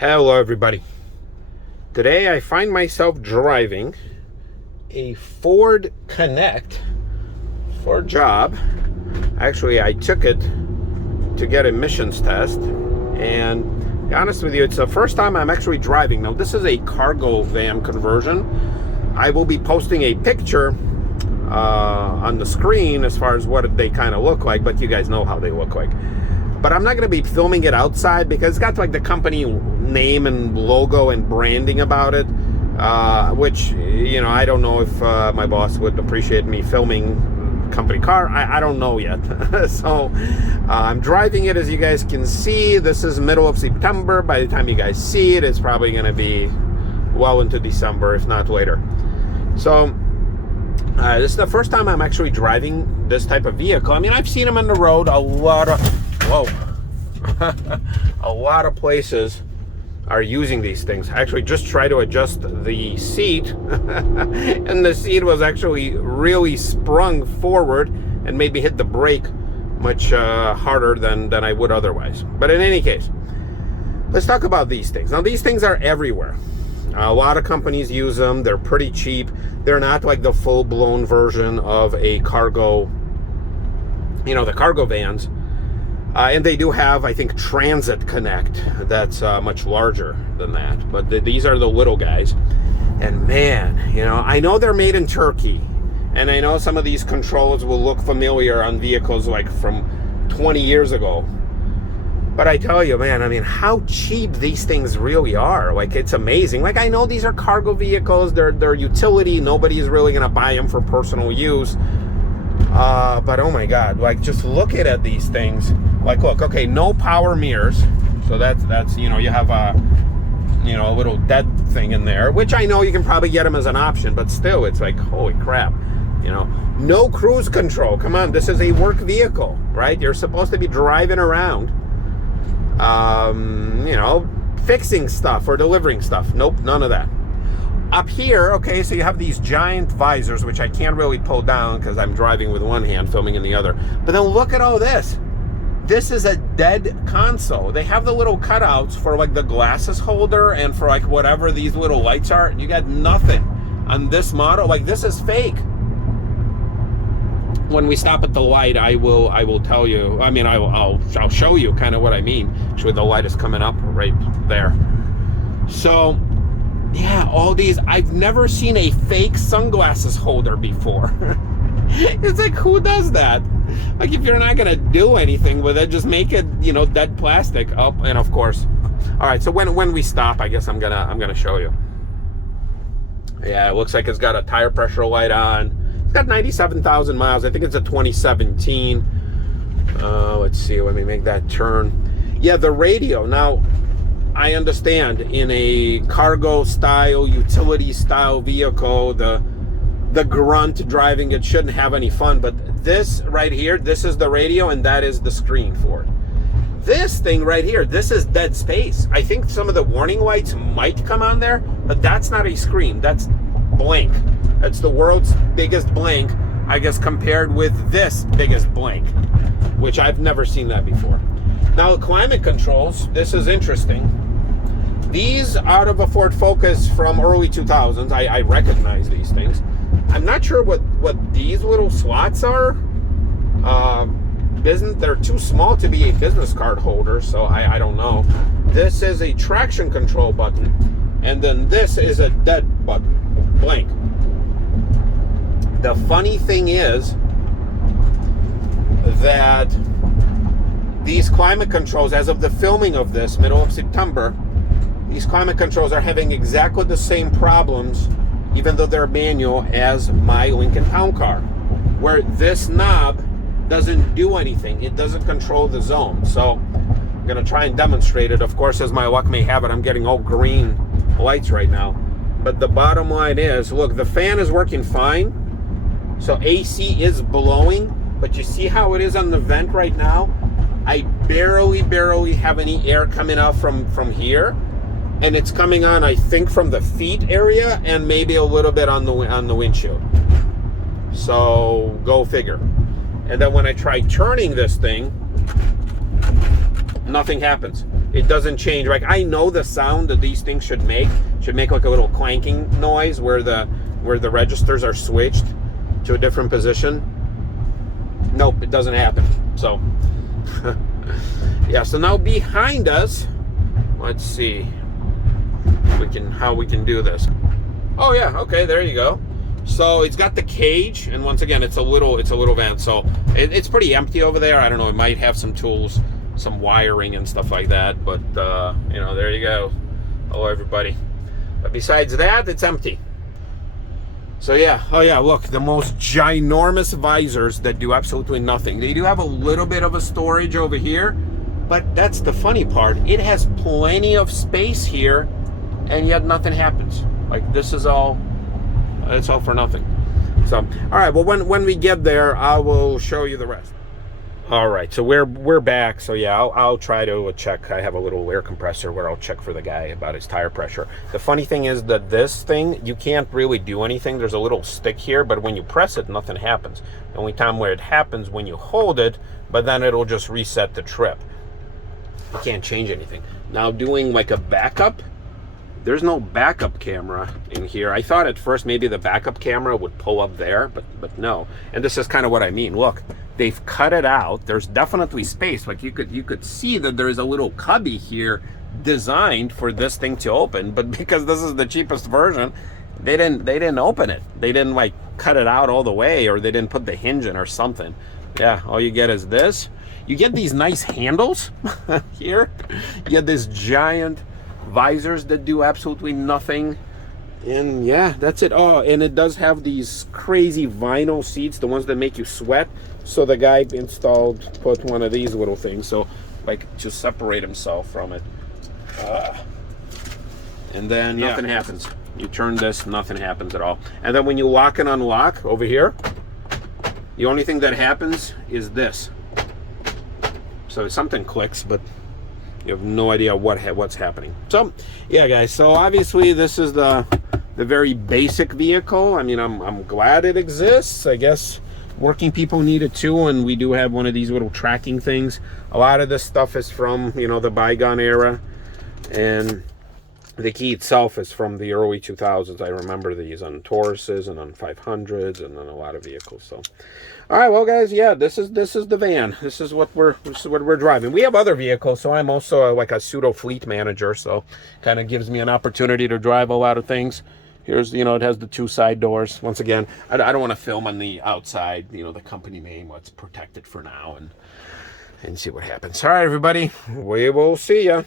Hello everybody. Today I find myself driving a Ford Connect for a job. Actually, I took it to get emissions test, and to be honest with you, it's the first time I'm actually driving. Now, this is a cargo van conversion. I will be posting a picture on the screen as far as what they kind of look like, but you guys know how they look like. But I'm not going to be filming it outside because it's got like the company name and logo and branding about it, which, you know, I don't know if my boss would appreciate me filming company car. I don't know yet. So I'm driving it, as you guys can see. This is middle of September. By the time you guys see it, it's probably going to be well into December, if not later. So this is the first time I'm actually driving this type of vehicle. I mean, I've seen them on the road a lot of places are using these things. I actually just tried to adjust the seat and the seat was actually really sprung forward and made me hit the brake much harder than I would otherwise. But in any case, let's talk about these things. Now, these things are everywhere. A lot of companies use them. They're pretty cheap. They're not like the full-blown version of a cargo, you know, the cargo vans. And they do have, I think, Transit Connect that's much larger than that. But these are the little guys. And man, you know, I know they're made in Turkey. And I know some of these controls will look familiar on vehicles like from 20 years ago. But I tell you, man, I mean, how cheap these things really are. Like, it's amazing. Like, I know these are cargo vehicles. They're utility. Nobody is really going to buy them for personal use. But oh my God, like, just look at these things. Like, look, okay, no power mirrors. So that's, you know, you have a little dead thing in there, which I know you can probably get them as an option, but still, it's like, holy crap, you know. No cruise control. Come on, this is a work vehicle, right? You're supposed to be driving around, you know, fixing stuff or delivering stuff. Nope, none of that. Up here, okay, so you have these giant visors, which I can't really pull down because I'm driving with one hand, filming in the other. But then look at all this. This is a dead console. They have the little cutouts for like the glasses holder and for like whatever these little lights are. You got nothing on this model. Like, this is fake. When we stop at the light, I will tell you. I mean, I'll show you kind of what I mean. Actually, the light is coming up right there. So, yeah, all these. I've never seen a fake sunglasses holder before. It's like, who does that? Like, if you're not gonna do anything with it, just make it, you know, dead plastic. Oh, and of course, all right. So when we stop, I guess I'm gonna show you. Yeah, it looks like it's got a tire pressure light on. It's got 97,000 miles. I think it's a 2017. Let's see. Let me make that turn. Yeah, the radio. Now, I understand in a cargo style, utility style vehicle, the grunt driving it shouldn't have any fun, but this right here, this is the radio and that is the screen for it. This thing right here, this is dead space. I think some of the warning lights might come on there, but that's not a screen. That's blank. That's the world's biggest blank, I guess, compared with this biggest blank, which I've never seen that before. Now, the climate controls, this is interesting. These out of a Ford Focus from early 2000s. I recognize these things. I'm not sure what these little slots are. They're too small to be a business card holder, so I don't know. This is a traction control button, and then this is a dead button, blank. The funny thing is that these climate controls, as of the filming of this, middle of September, these climate controls are having exactly the same problems, even though they're manual, as my Lincoln Town Car, where this knob doesn't do anything. It doesn't control the zone. So I'm going to try and demonstrate it. Of course, as my luck may have it, I'm getting all green lights right now. But the bottom line is, look, the fan is working fine. So AC is blowing, but you see how it is on the vent right now? I barely have any air coming out from here. And it's coming on, I think, from the feet area and maybe a little bit on the windshield. So go figure. And then when I try turning this thing, nothing happens. it doesn't change. Like, I know the sound that these things should make like a little clanking noise where the registers are switched to a different position. Nope, it doesn't happen. So yeah, so now behind us, let's see how we can do this. Oh yeah, okay, there you go. So it's got the cage, and once again, it's a little van, so it's pretty empty over there. I don't know, it might have some tools, some wiring and stuff like that, but you know, there you go. Hello everybody. But besides that, it's empty. So yeah, oh yeah, look, the most ginormous visors that do absolutely nothing. They do have a little bit of a storage over here, but that's the funny part. It has plenty of space here, and yet nothing happens. Like, this is all, it's all for nothing. So, all right, well, when we get there, I will show you the rest. All right, so we're back. So yeah, I'll try to check. I have a little air compressor where I'll check for the guy about his tire pressure. The funny thing is that this thing, you can't really do anything. There's a little stick here, but when you press it, nothing happens. The only time where it happens when you hold it, but then it'll just reset the trip. You can't change anything. Now, doing like a backup, there's no backup camera in here. I thought at first maybe the backup camera would pull up there, but no. And this is kind of what I mean. Look, they've cut it out. There's definitely space. Like, you could see that there's a little cubby here designed for this thing to open, but because this is the cheapest version, they didn't open it. They didn't like cut it out all the way, or they didn't put the hinge in or something. Yeah, all you get is this. You get these nice handles here. You get this giant visors that do absolutely nothing, and yeah, that's it. Oh, and it does have these crazy vinyl seats, the ones that make you sweat. So the guy put one of these little things, so like to separate himself from it. And then nothing happens. You turn this, nothing happens at all. And then when you lock and unlock over here, the only thing that happens is this. So something clicks, but you have no idea what's happening. So yeah, guys, so obviously this is the very basic vehicle. I mean, I'm glad it exists. I guess working people need it too, and we do have one of these little tracking things. A lot of this stuff is from, you know, the bygone era, and the key itself is from the early 2000s. I remember these on Tauruses and on 500s and on a lot of vehicles. So all right, well guys, yeah, this is the van. This is what we're driving. We have other vehicles, so I'm also like a pseudo fleet manager, so kind of gives me an opportunity to drive a lot of things. Here's, you know, it has the two side doors. Once again, I don't want to film on the outside, you know, the company name. Let's protect it for now and see what happens. All right, everybody, we will see ya.